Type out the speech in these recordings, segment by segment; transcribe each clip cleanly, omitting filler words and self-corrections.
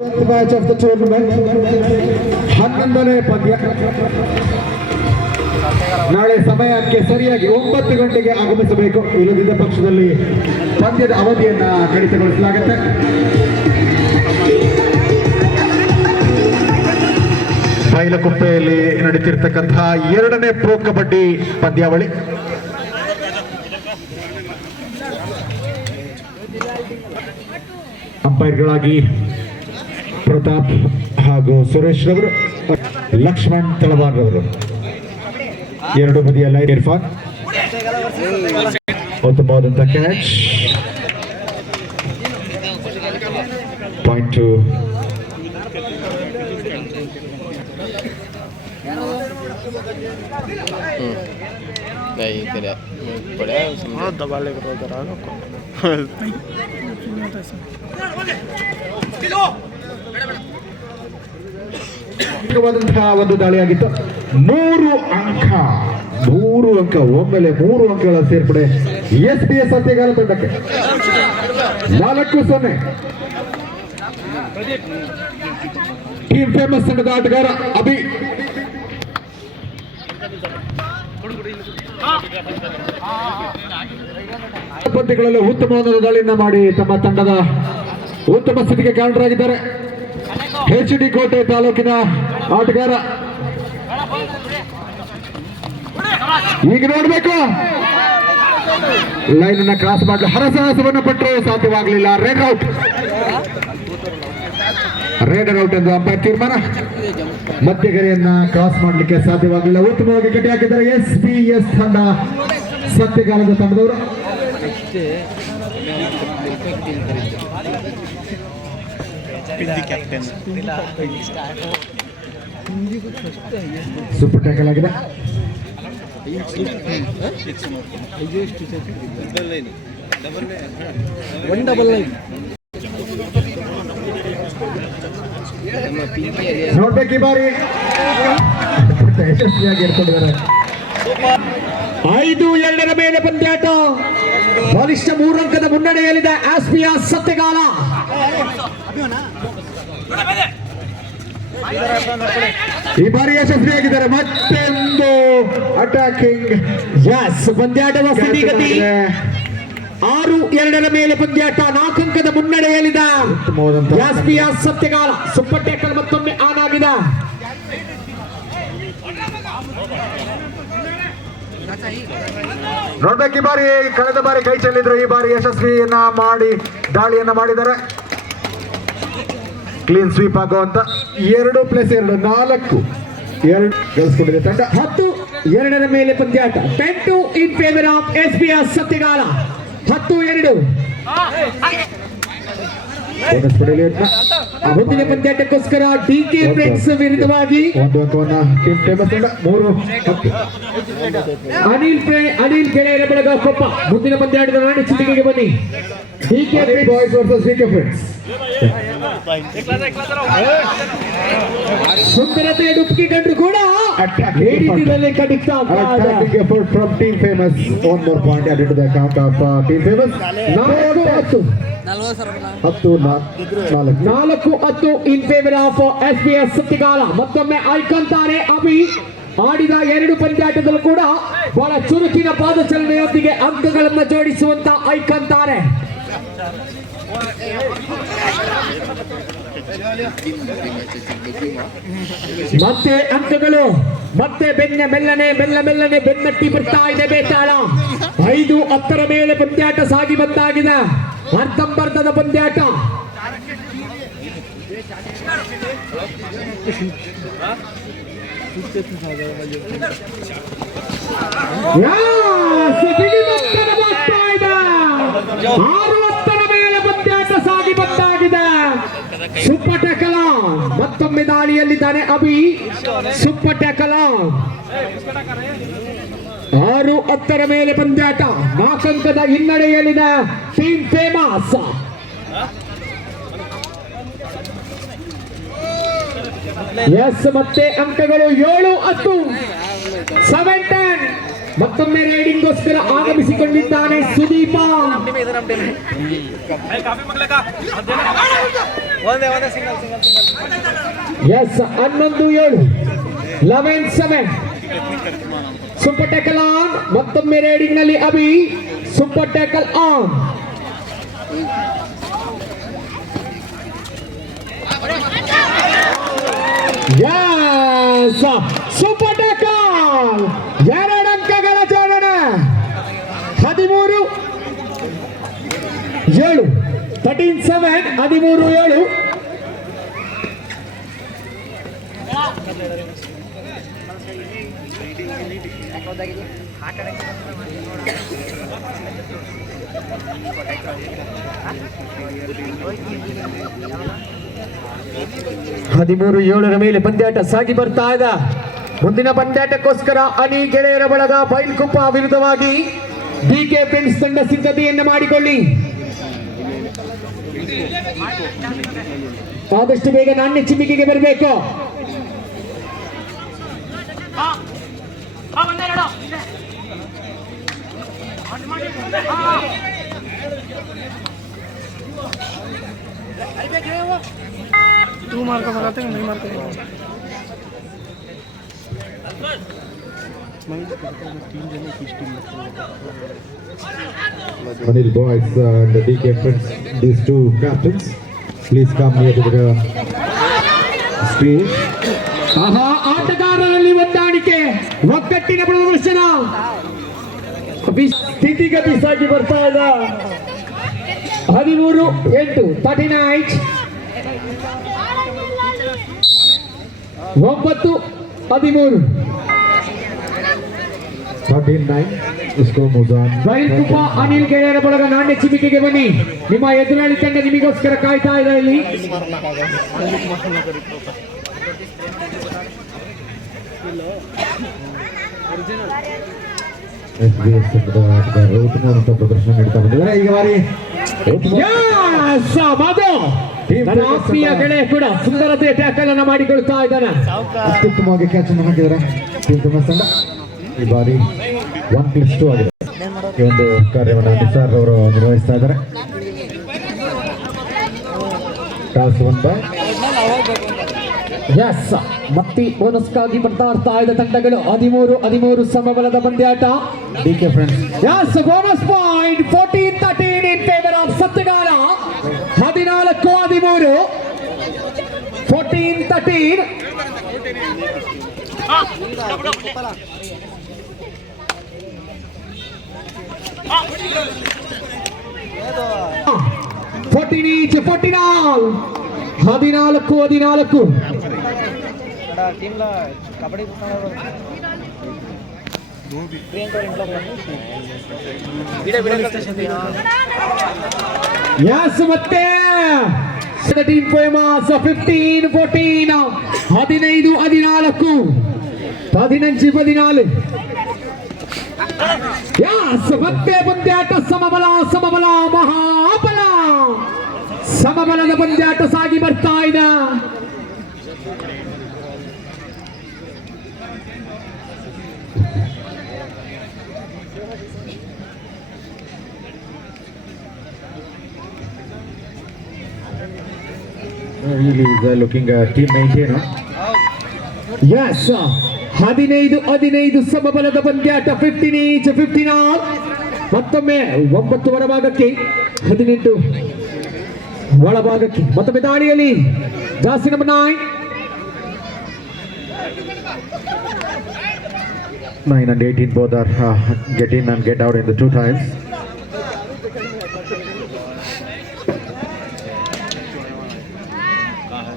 Match of the tournament 11ನೇ ಪಂದ್ಯ ನಾಳೆ ಸಮಯಕ್ಕೆ ಸರಿಯಾಗಿ 9 ಗಂಟೆಗೆ ಆಗಮಿಸಬೇಕು. ಇಲ್ಲದಿದ್ದ ಪಕ್ಷದಲ್ಲಿ ಪಂದ್ಯದ ಅವಧಿಯನ್ನ ಕಡಿತಗೊಳಿಸಲಾಗುತ್ತೆ. ಬೈಲಕುಪ್ಪೆಯಲ್ಲಿ ನಡೀತಿರ್ತಕ್ಕಂತಹ 2ನೇ ಪ್ರೋ ಕಬಡ್ಡಿ ಪಂದ್ಯಾವಳಿ. ಅಂಪೈರ್ಗಳಾಗಿ ಪ್ರತಾಪ್ ಹಾಗೂ ಸುರೇಶ್ ರವರು, ಲಕ್ಷ್ಮಣ್ ತಳವಾರ್ ರವರು. ಎರಡು ಬದಿಯ ಲೈನ್ ಇರ್ಫಾನ್ ಉತ್ತಮವಾದಂತ ಕ್ಯಾಚ್. ಪಾಯಿಂಟ್ ಒಂದು ದಾಳಿಯಾಗಿತ್ತು. 3 ಅಂಕ ಒಮ್ಮೆಲೆ 3 ಅಂಕಗಳ ಸೇರ್ಪಡೆ SBS ಸತ್ಯಗಾಲ ತಂಡಕ್ಕೆ. 4-0 ಟೀಮ್ ಫೇಮಸ್ ತಂಡದ ಆಟಗಾರ ಅಭಿ. ಪಂದ್ಯಗಳಲ್ಲಿ ಉತ್ತಮವಾದ ದಾಳಿಯನ್ನ ಮಾಡಿ ತಮ್ಮ ತಂಡದ ಉತ್ತಮ ಸ್ಥಿತಿಗೆ ಕಾರಣರಾಗಿದ್ದಾರೆ. HD ಕೋಟೆ ತಾಲೂಕಿನ ಆಟಗಾರ. ಈಗ ನೋಡ್ಬೇಕು, ಲೈನ್ ಅನ್ನ ಕ್ರಾಸ್ ಮಾಡಲು ಹರಸಾಹಸವನ್ನು ಪಟ್ಟರು, ಸಾಧ್ಯವಾಗಲಿಲ್ಲ. ರೇಡರ್ ಔಟ್ ಎಂದು ಅಂಪೈರ್ ತೀರ್ಮಾನ. ಮಧ್ಯಗೆರೆಯನ್ನ ಕ್ರಾಸ್ ಮಾಡಲಿಕ್ಕೆ ಸಾಧ್ಯವಾಗಲಿಲ್ಲ. ಉತ್ತಮವಾಗಿ ಕಟ್ಟಿ ಹಾಕಿದ್ದಾರೆ SBS ತಂಡ, ಸತ್ಯಗಾಲದ ತಂಡದವರು. ಸೂಪರ್ ಟ್ಯಾಕಲ್ ಆಗಿದೆ. ನೋಡ್ಬೇಕು ಈ ಬಾರಿ ಯಶಸ್ವಿಯಾಗಿ ಇಟ್ಕೊಂಡಿದ್ದಾರೆ. 5-2 ಮೇಲೆ ಪಂದ್ಯಾಟ. ಬಲಿಷ್ಠ 3 ಅಂಕದ ಮುನ್ನಡೆಯಲ್ಲಿದೆ SBS ಸತ್ಯಗಾಲ. ಈ ಬಾರಿ ಯಶಸ್ವಿಯಾಗಿದ್ದಾರೆ. ಮತ್ತೊಂದು ಅಟ್ಯಾಕಿಂಗ್ ಪಂದ್ಯಾಟದ ಸ್ಥಿತಿಗತಿ. 6-2 ಮೇಲೆ ಪಂದ್ಯಾಟ. 4 ಅಂಕದ ಮುನ್ನಡೆಯಲ್ಲಿದೆ SBS ಸತ್ಯಗಾಲ. ಸೂಪರ್ ಟ್ಯಾಕಲ್ ಮತ್ತೊಮ್ಮೆ ಆನ್ ಆಗಿದೆ. ನೋಡ್ಬೇಕು ಈ ಬಾರಿ, ಕಳೆದ ಬಾರಿ ಕೈ ಚೆಲ್ಲಿದ್ರು, ಈ ಬಾರಿ ಯಶಸ್ವಿಯನ್ನ ಮಾಡಿ ದಾಳಿಯನ್ನ ಮಾಡಿದ್ದಾರೆ. ಕ್ಲೀನ್ ಸ್ವೀಪ್ ಆಗುವಂತ 2+2 4 ಗಳಿಸ್ಕೊಂಡಿದೆ ತಂಡ. 10-2 ಮೇಲೆ ಪಂದ್ಯಾಟ. 10-2 ಇನ್ ಫೇವರ್ ಆಫ್ SBS ಸತ್ಯಗಾಲ. 10-2 ಮುಂದಿನ ಪಂದ್ಯಾಟಕ್ಕೋಸ್ಕರ DK ಫ್ರೆಂಡ್ಸ್ ವಿರುದ್ಧವಾಗಿ 1 ಅಂಕವನ್ನ ಟೀಮ್ ಫೇಮಸ್ ತಂಡ. 3-10 ಅನಿಲ್ ಕೆಳೆಯರ ಬಳಗ ಕೊಪ್ಪ ಮುಂದಿನ ಪಂದ್ಯಾಟದ ನಾಡಿ ಚಿಟಿಕೆಗೆ ಬನ್ನಿ. DK boys versus DK friends. ಸುಂದರತೆಯ ಡುಪ್ಕಿ ಕಂಡ್ರು ಕೂಡ ವೇದಿಕೆಯಲ್ಲಿ ಕಡಿತಾ effort from team famous. 1 more point added to the account of team famous. 4-10 in favour of SBS ಸತ್ಯಗಾಲ. ಮತ್ತೊಮ್ಮೆ ಆಯ್ಕೊಂತಾರೆ ಅಭಿ. ಆಡಿದ 2 ಪಂದ್ಯಾಟದಲ್ಲೂ ಕೂಡ ಬಹಳ ಚುರುಕಿನ ಪಾದಚಲನೆಯೊಂದಿಗೆ ಅಂಕಗಳನ್ನು ಜೋಡಿಸುವಂತ ಆಯ್ಕೊಂತಾರೆ. ಮತ್ತೆ ಅಂಕಗಳು ಮತ್ತೆ ಮೆಲ್ಲನೆ ಬೆನ್ನಟ್ಟಿ ಬರ್ತಾ ಇದೆ ಬೇತಾಳ. 5-10 ಮೇಲೆ ಪಂದ್ಯಾಟ ಸಾಗಿ ಬಂದಾಗಿದೆ. ಅರ್ಧಂಬರ್ಧದ ಪಂದ್ಯಾಟ. ಸಾಗಿ ಬಂದಾಗಿದೆ. Super tackle. ಮತ್ತೊಮ್ಮೆ ದಾಳಿಯಲ್ಲಿದ್ದಾನೆ ಅಭಿ. Super tackle. 6-10 ಮೇಲೆ ಪಂದ್ಯಾಟ. 4 ಅಂಕದ ಹಿನ್ನಡೆಯಲ್ಲಿದೆ ಟೀಮ್ ಫೇಮಸ್. ಮತ್ತೆ ಅಂಕಗಳು 7-10 7-10. ಮತ್ತೊಮ್ಮೆ ರೈಡಿಂಗ್ಗೋಸ್ಕರ ಆಗಮಿಸಿಕೊಂಡಿದ್ದಾನೆ Sudeep. Yes 11-7 11-7 super tackle on. ಮತ್ತೊಮ್ಮೆ ರೇಡಿಂಗ್ ನಲ್ಲಿ Abhi super tackle on. Yes super tackle. 2 ಅಂಕಗಳ ಜೋಡಣೆ. 13-7 13-7 13-7. ಹದಿಮೂರು 7 ಮೇಲೆ ಪಂದ್ಯಾಟ ಸಾಗಿ ಬರ್ತಾ ಇದೆ. ಮುಂದಿನ ಪಂದ್ಯಾಟಕ್ಕೋಸ್ಕರ ಅನಿ ಗೆಳೆಯರ ಬಳಗ ಬೈಲ್ಕೊಪ್ಪ ವಿರುದ್ಧವಾಗಿ ಡಿಕೆ ಫ್ರೆಂಡ್ಸ್ ತಂಡ ಸಿದ್ಧತೆಯನ್ನು ಮಾಡಿಕೊಳ್ಳಿ. ಆದಷ್ಟು ಬೇಗ ನಾಣ್ಯ ಚಿಮ್ಮಿಕೆಗೆ ಬರಬೇಕು. तू मार को भगाते हैं, नहीं मारते Anil boys and the DK friends, these two captains, please come here to the stage. ಆಟಗಾರರಲ್ಲಿ ಹೊಂದಾಣಿಕೆ, ಒಗ್ಗಟ್ಟಿನ ಪ್ರದರ್ಶನ, ಸ್ಥಿತಿಗತಿ ಸಾಗಿ ಬರ್ತಾ ಇದೆ. 13-8 39 9-13 13-9 score moves on. ಬೈಲ್ಕುಪ್ಪ ಅನಿಲ್ ಗೆಳೆಯರ ಬಳಗ ನಾಣ್ಯ ಚಿಮ್ಮಿಕೆಗೆ ಬನ್ನಿ. ನಿಮ್ಮ ಎದುರಾಳಿ ತಂಡ ನಿಮಗೋಸ್ಕರ ಕಾಯ್ತಾ ಇದೆ. ಇಲ್ಲಿ SBS ಆಟಗಾರರು ಉತ್ತಮವಾದಂತಹ ಪ್ರದರ್ಶನ ನೀಡ್ತಾ ಬಂದಿದ್ದಾರೆ. ಈಗ ಬಾರಿ ನನ್ನ ಆತ್ಮೀಯ ಗೆಳೆಯ ಕೂಡ ಸುಂದರತೆಯ ಟ್ಯಾಕಲ್ ಅನ್ನು ಮಾಡಿಕೊಳ್ತಾ ಇದ್ದಾನೆ. ಅತ್ಯುತ್ತಮವಾಗಿ ಕ್ಯಾಚ್ ಅನ್ನು ಹಾಕಿದ್ದಾರೆ ಟೀಮ್ ಥಾಮಸ್ ತಂಡ. ಈ ಬಾರಿ 1+2 ಆಗಿದೆ. ಈ ಒಂದು ಕಾರ್ಯವನ್ನು ನಿಸಾರ್ ಅವರು ನಿರ್ವಹಿಸ್ತಾ ಇದ್ದಾರೆ. ಟಾಸ್ 1 ಎಸ್ ಮತ್ತೆ ಬೋನಸ್ಗಾಗಿ ಬರ್ತಾ ಇದೆ ತಂಡಗಳು. 13-13 ಸಮಬಲದ ಪಂದ್ಯಾಟ. ಡಿಕೆ friends yes bonus point 14-13 in favour of Satyagala. 14-13 14-13. each 14 14 Yes, ಮತ್ತೆ 17 famous 15-14 15-14 Yes, ಮತ್ತೆ ಪಂದ್ಯಾಟ ಸಮಬಲ ಮಹಾಬಲ ಸಮಬಲದ ಪಂದ್ಯಾಟ ಸಾಗಿ ಬರ್ತಾ ಇದೆ. Really is looking at team maintainer. Yes, 15 ಸಮಬಲದ ಪಂದ್ಯಾಟ 15 ಮತ್ತೊಮ್ಮೆ 9 ಹೊರಭಾಗಕ್ಕೆ 18 ಒಳಭಾಗಕ್ಕೆ ಮತ್ತೊಮ್ಮೆ ದಾಳಿಯಲ್ಲಿ ಜಾಸ್ತಿ number 9 and 18 both are get in and get out in the 2 times.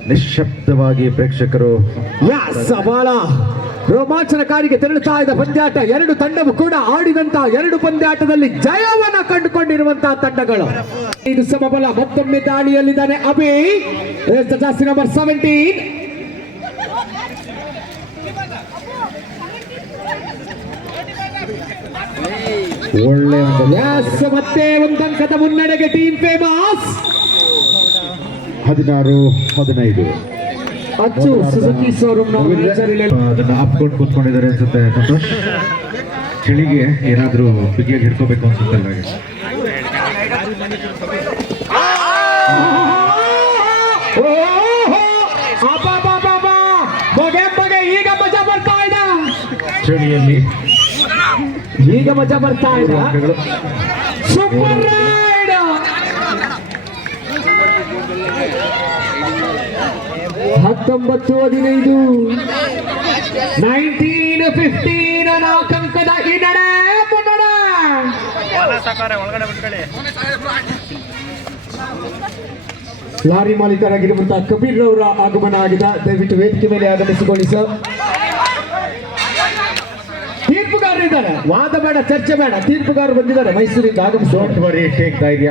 ನಿಶ್ಶಬ್ದವಾಗಿ ಪ್ರೇಕ್ಷಕರು ಬಹಳ ರೋಮಾಂಚನಕಾರಿಗೆ ತೆರಳುತ್ತಾ ಇದ್ದ ಪಂದ್ಯಾಟ. ಎರಡು ತಂಡವು ಕೂಡ ಆಡಿದಂತ ಎರಡು ಪಂದ್ಯಾಟದಲ್ಲಿ ಜಯವನ್ನ ಕಂಡುಕೊಂಡಿರುವಂತಹ ತಂಡಗಳು. ಇದು ಸಮಬಲ ಮತ್ತೊಮ್ಮೆ ದಾಳಿಯಲ್ಲಿದ್ದಾನೆ ಅಭಿ ಜಾಸ್ತಿ ನಂಬರ್ 17 ಒಳ್ಳೆ ಮತ್ತೆ ಒಂದಂಕದ ಮುನ್ನಡೆಗೆ ಟೀಮ್ ಫೇಮಸ್ 16-15 ಅಚ್ಚು ಸುಜುಕಿ ಶೋರೂಮ್ ಅದನ್ನ ಅಪ್ಕೊಂಡು ಕೂತ್ಕೊಂಡಿದ್ದಾರೆ ಅನ್ಸುತ್ತೆ. ಸಂತೋಷ್ ಚಳಿಗೆ ಏನಾದ್ರೂ ಬಿಗಿಯಾಗಿ ಹಿಡ್ಕೋಬೇಕು ಅನ್ಸುತ್ತೆ. ಶ್ರೇಣಿಯಲ್ಲಿ ಈಗ ಮಜಾ ಬರ್ತಾ ಇದೆ. ಅಂಕಗಳು. ಸೂಪರ್ ರೈಡ್ 19-15 19-15 4 ಅಂಕದ ಹಿನ್ನಡೆ ಮುನ್ನಡೆ. ಲಾರಿ ಮಾಲೀಕರಾಗಿರುವಂತಹ ಕಬೀರ್ ಅವರ ಆಗಮನ ಆಗಿದೆ. ದಯವಿಟ್ಟು ವೇದಿಕೆ ಮೇಲೆ ಆಗಮಿಸಿಕೊಳ್ಳಿ ಸರ್. ತೀರ್ಪುಗಾರರಿದ್ದಾರೆ, ವಾದ ಬೇಡ, ಚರ್ಚೆ ಬೇಡ. ತೀರ್ಪುಗಾರರು ಬಂದಿದ್ದಾರೆ ಮೈಸೂರಿಂದ ಆಗಮಿಸಿ. ಡೋಂಟ್ ವರಿ, ಟೇಕ್ ಧೈರ್ಯ.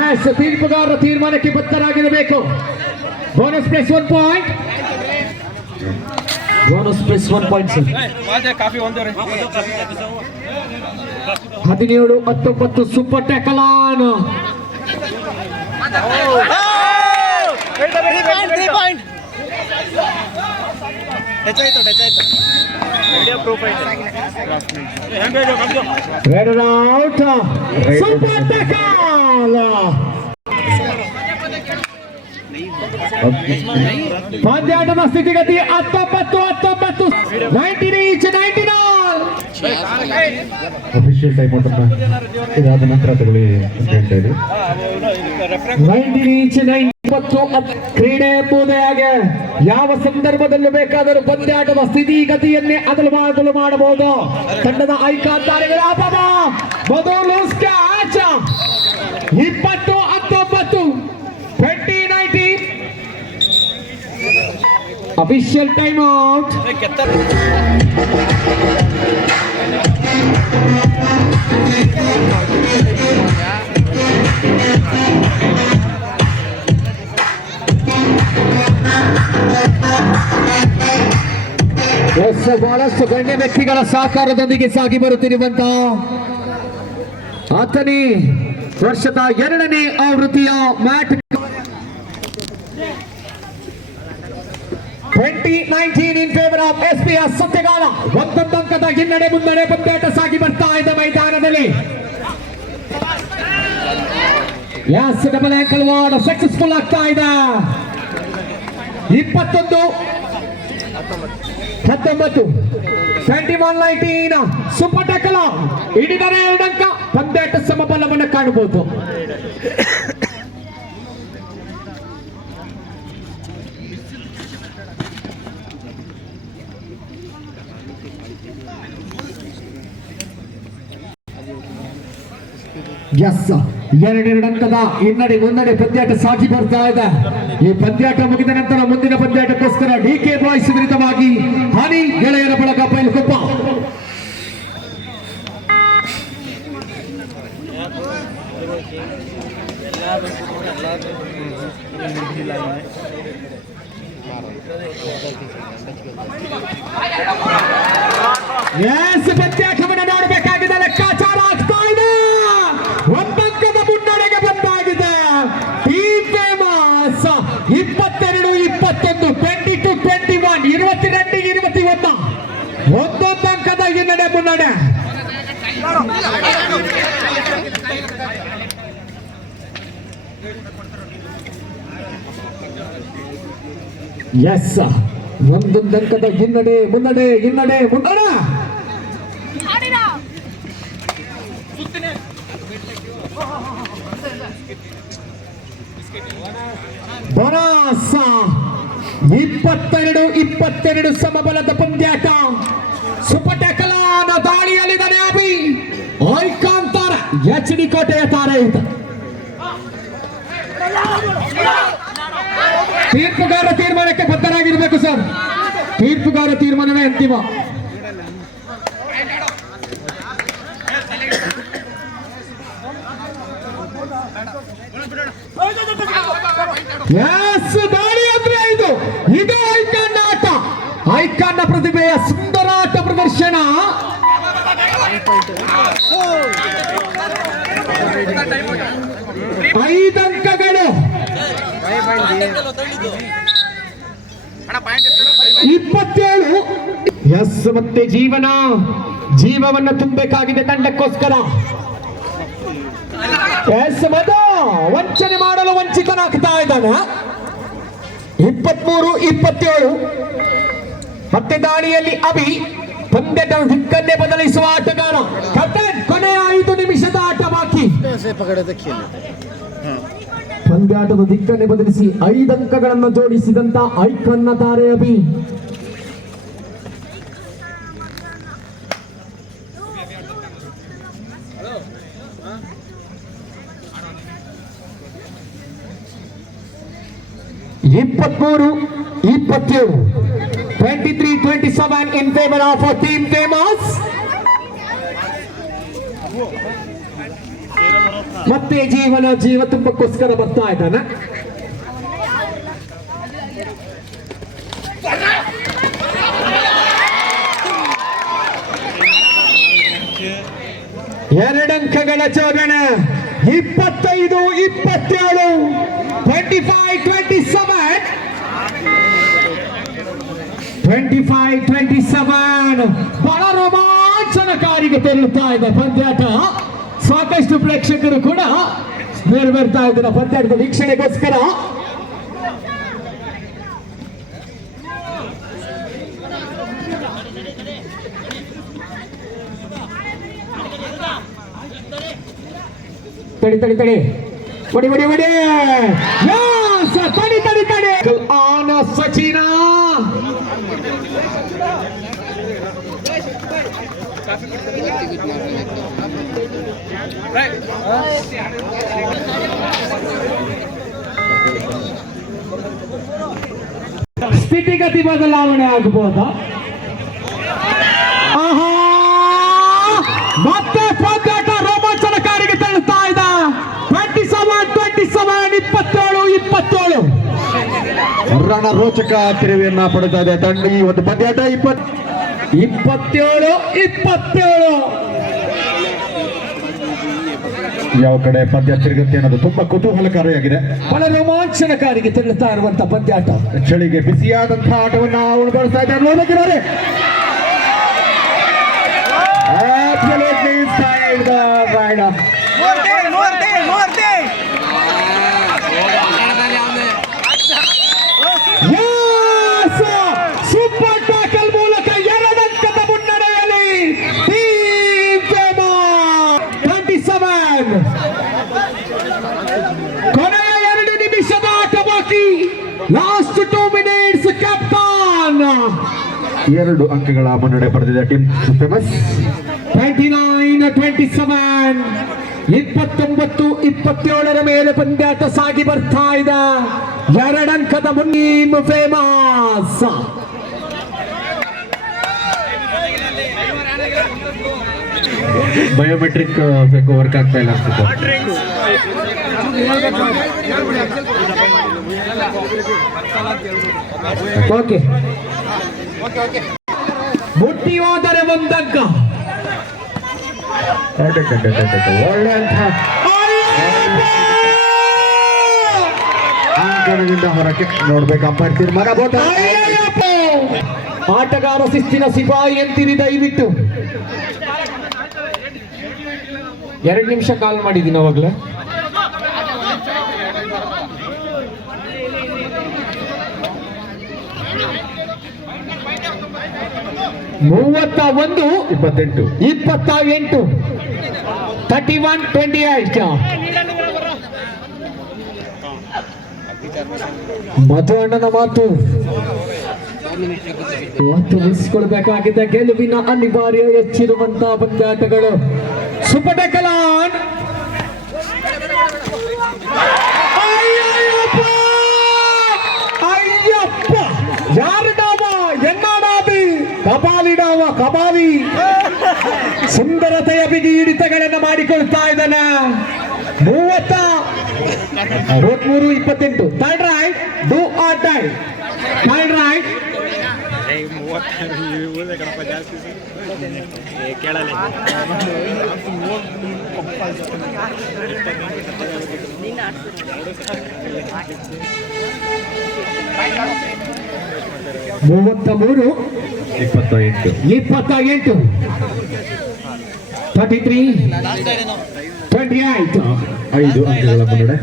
ಎಸ್, ತೀರ್ಪುಗಾರರ ತೀರ್ಮಾನಕ್ಕೆ ಬದ್ಧರಾಗಿರಬೇಕು. Bonus plus 1 point. Bonus plus 1 point sir. 17-19 super tackle on. Red out. Super tackle. ಪಂದ್ಯಾಟದ ಸ್ಥಿತಿಗತಿ 19-19 19-19. ಅಫಿಷಿಯಲ್ ಟೈಮ್ ಔಟನ್ನ ಇದಾದ ನಂತರ ತಗೊಳ್ಳಿ ಅಂತ ಹೇಳ್ತಾ ಇದ್ದೀವಿ. 19-19 ಕ್ರೀಡೆ ಎಂಬುದೇ ಹಾಗೆ. ಯಾವ ಸಂದರ್ಭದಲ್ಲೂ ಬೇಕಾದರೂ ಪಂದ್ಯಾಟದ ಸ್ಥಿತಿಗತಿಯನ್ನೇ ಅದಲು ಮಾಡಬಹುದು. ತಂಡದ ಐಕಾಂತಾರೆಗಳ ಅಪಮ ಮೊದಲು ಕ್ಯಾಚ್. 20-19 20-19 official time out. ಬಹಳಷ್ಟು ಗಣ್ಯ ವ್ಯಕ್ತಿಗಳ ಸಹಕಾರದೊಂದಿಗೆ ಸಾಗಿ ಬರುತ್ತಿರುವಂತಹ 10ನೇ ವರ್ಷದ 2ನೇ ಆವೃತ್ತಿಯ mat 2019 in favour of SPS Sathyagala. 1 ಅಂಕದ ಹಿನ್ನಡೆ ಮುನ್ನಡೆ ಪಂದ್ಯಾಟ ಸಾಗಿ ಬರ್ತಾ ಇದೆ ಮೈದಾನದಲ್ಲಿ. Yes, double ankle ward successful ಆಗ್ತಾ ಇದೆ. 21-19 21-19 ಸೂಪರ್ ಟ್ಯಾಕಲ್. ಹಿಡಿದರೆ 2 ಅಂಕ. ಪಂದ್ಯಾಟ ಸಮಬಲವನ್ನು ಕಾಣಬಹುದು. ಎಸ್, 2 ಅಂಕದ ಹಿನ್ನಡೆ ಮುನ್ನಡೆ ಪಂದ್ಯಾಟ ಸಾಗಿ ಬರ್ತಾ ಇದೆ. ಈ ಪಂದ್ಯಾಟ ಮುಗಿದ ನಂತರ ಮುಂದಿನ ಪಂದ್ಯಾಟಕ್ಕೋಸ್ಕರ DK ಬಾಯ್ಸ್ ವಿರುದ್ಧವಾಗಿ ಹನಿ ಗೆಳೆಯರ ಬಳಗ ಬೈಲುಕೊಪ್ಪ. ಎಸ್, ಪಂದ್ಯಾಟವನ್ನು ನೋಡಬೇಕಾಗಿದೆ. ಲೆಕ್ಕಾಚಾರ ಆಗ್ತಾ ಇದೆ. 1 ಅಂಕದ ಮುನ್ನಡೆಗೆ ಬಂದಾಗಿದೆ ಟೀಮ್ ಫೇಮಸ್. 22-21 22-21 22-21 1 ಅಂಕದ ಹಿನ್ನಡೆ ಮುನ್ನಡೆ. ಎಸ್, 1 ಅಂಕದ ಹಿನ್ನಡೆ ಮುನ್ನಡೆ ಹಿನ್ನಡೆ ಮುನ್ನಡೆ. ಬೋನಸ್ 22-22 ಸಮಬಲದ ಪಂದ್ಯಾಟ. ಸೂಪರ್ ಟ್ಯಾಕಲ್ ದಾಳಿಯಲ್ಲಿದ್ದಾರೆ ಅಭಿ. ಐಕಾಂತಾರ HD ಕೋಟೆಯ ತಾರೆ ಇದು. ತೀರ್ಪುಗಾರ ತೀರ್ಮಾನಕ್ಕೆ ಬದ್ಧರಾಗಿರ್ಬೇಕು ಸರ್. ತೀರ್ಪುಗಾರ ತೀರ್ಮಾನವೇ ಅಂತಿಮ. ಎಸ್, ದಾಳಿ ಅಂದ್ರೆ ಇದು ಐಕಾನ್ ಆಟ. ಐಕಾನ್ನ ಪ್ರತಿಭೆಯ ಸುಂದರಾಟ ಪ್ರದರ್ಶನ. 5 ಅಂಕಗಳು. 27. ಎಸ್, ಮತ್ತೆ ಜೀವವನ್ನು ತುಂಬಬೇಕಾಗಿದೆ ತಂಡಕ್ಕೋಸ್ಕರ. ಎಸ್, ಮಧು ವಂಚನೆ ಮಾಡಲು ವಂಚಿತನಾಗ್ತಾ ಇದ್ದಾನೆ. 23-27. ಮತ್ತೆ ದಾಳಿಯಲ್ಲಿ ಅಭಿ ಪಂದ್ಯದ ದಿಕ್ಕನ್ನೇ ಬದಲಿಸುವ ಆಟಗಾರ. ಕ್ಯಾಪ್ಟನ್, ಕೊನೆಯ 5 ನಿಮಿಷದ ಆಟ ಬಾಕಿ. ಪಂದ್ಯಾಟದ ದಿಕ್ಕನ್ನೇ ಬದಲಿಸಿ 5 ಅಂಕಗಳನ್ನು ಜೋಡಿಸಿದಂತ ಐಕನ್ನ ತಾರೆ ಅಭಿ. ಇಪ್ಪತ್ಮೂರು 27, 23-27 in favor of Team Famous. ಮತ್ತೆ ಜೀವ ತುಂಬಕ್ಕೋಸ್ಕರ ಬರ್ತಾ ಇದ್ದಾನ. ಎರಡಂಕಗಳ ಜೋಡಣೆ. 25-27, 25-27 ಬಹಳ ರೋಮಾಂಚನಕಾರಿಗೆ ತೆರಳುತ್ತಾ ಇದೆ ಪಂದ್ಯಾಟ. ಸಾಕಷ್ಟು ಪ್ರೇಕ್ಷಕರು ಕೂಡ ನೆರವೇರ್ತಾ ಇದ್ದಾರೆ ಪಂದ್ಯಾಟದ ವೀಕ್ಷಣೆಗೋಸ್ಕರ. ತಡಿ ಹೊಡಿ ತಡಿ ಆನ ಸಚಿನ. ಸ್ಥಿತಿಗತಿ ಬದಲಾವಣೆ ಆಗಬಹುದಾ? ಆಹಾ, ಮತ್ತೆ ಪಂದ್ಯಾಟ ರೋಮಾಂಚನಕಾರಿಗೆ ತಳ್ಳುತ್ತಾ ಇದೆ. 27-27 ರಣರೋಚಕ ತಿರುವಿಯನ್ನ ಪಡೆತಾ ಇದೆ ತಂಡ ಈ ಒಂದು ಪಂದ್ಯಾಟ. 27-27 ಯಾವ ಕಡೆ ಪಂದ್ಯ ತಿರುಗುತ್ತೆ ಅನ್ನೋದು ತುಂಬಾ ಕುತೂಹಲಕಾರಿಯಾಗಿದೆ. ಬಹಳ ರೋಮಾಂಚನಕಾರಿಗೆ ತೆರಳುತ್ತಾ ಇರುವಂತಹ ಪಂದ್ಯಾಟ. ಚಳಿಗೆ ಬಿಸಿಯಾದಂತಹ ಆಟವನ್ನ ಉಳ್ಕೊಳ್ತಾ ಇದ್ದಾರೆ. ನೋಡಬೇಕಿದ್ದಾರೆ ಸೂಪರ್ ಟ್ಯಾಕಲ್ ಮೂಲಕ 2 ಅಂಕದ ಮುನ್ನಡೆಯಲ್ಲಿ ಟೀಮ್ ಫೇಮಸ್ 27. ಕೊನೆಯ 2 ನಿಮಿಷದ ಆಟ ಬಾಕಿ. Last 2 minutes. ಕ್ಯಾಪ್ಟನ್ 2 ಅಂಕಗಳ ಮುನ್ನಡೆ ಪಡೆದಿದೆ ಟೀಮ್ ಫೇಮಸ್. 29-27, 29-27 ಮೇಲೆ ಪಂದ್ಯಾಟ ಸಾಗಿ ಬರ್ತಾ ಇದೆ. 2 ಅಂಕದ ಟೀಮ್ ಫೇಮಸ್. ಬಯೋಮೆಟ್ರಿಕ್ ಬೇಕು, ವರ್ಕ್ ಆಗ್ತಾ ಇಲ್ಲ ಅನ್ಸುತ್ತೆ. ಓಕೆ, ಮುಟ್ಟಿ ಹೋದರೆ 1 ಅಂಕ. ಒಳ್ಳೆ ಅಂಕಣದಿಂದ ಹೊರಕ್ಕೆ ನೋಡ್ಬೇಕು. ಅಂಪೈರ್ ತೀರ್ಮಾನ. ಆಟಗಾರ ಶಿಸ್ತಿನ ಸಿಪಾಯಿ ಅಂತೀರಿ. ದಯವಿಟ್ಟು 2 ನಿಮಿಷ ಕಾಲ್ ಮಾಡಿದ್ದೀನಿ ಅವಾಗಲೇ. ಮೂವತ್ತ 28 31-28. ಮಧು ಅಣ್ಣನ ಮಾತು ಉಳಿಸಿಕೊಳ್ಬೇಕಾಗಿದೆ. ಗೆಲುವಿನ ಅನಿವಾರ್ಯ ಹೆಚ್ಚಿರುವಂತಹ ಪಂದ್ಯಾಟಗಳು. ಸೂಪರ್ ಟೆಕಲಾನ್. ಅಯ್ಯಪ್ಪ, ಯಾರು ಡಾವ ಎನ್ನಾಡಾಬಿ ಕಬಾಲಿಡಾವ ಕಬಾಲಿ. ಸುಂದರತೆಯ ಬಿಗಿ ಹಿಡಿತಗಳನ್ನು ಮಾಡಿಕೊಳ್ತಾ ಇದ್ದಾನ. 33-28. Third right, do or die. Third right. ಮೂವತ್ತ 28 33-28. 5 ಅಂಕಗಳ ಮುನ್ನಡೆ.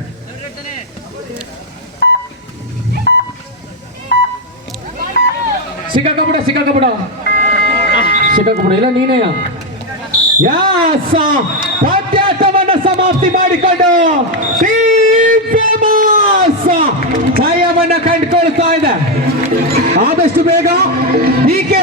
ಸಿಕ್ಕಾಕಬಿಡ ಇಲ್ಲ ನೀನೇ ಯಾಸ ಪಂದ್ಯಾಟವನ್ನು ಸಮಾಪ್ತಿ ಮಾಡಿಕೊಂಡು ಟೀಮ್ ಫೇಮಸ್ ಜಯವನ್ನ ಕಂಡುಕೊಳ್ತಾ ಇದೆ. ಆದಷ್ಟು ಬೇಗ ಡಿ ಕೆ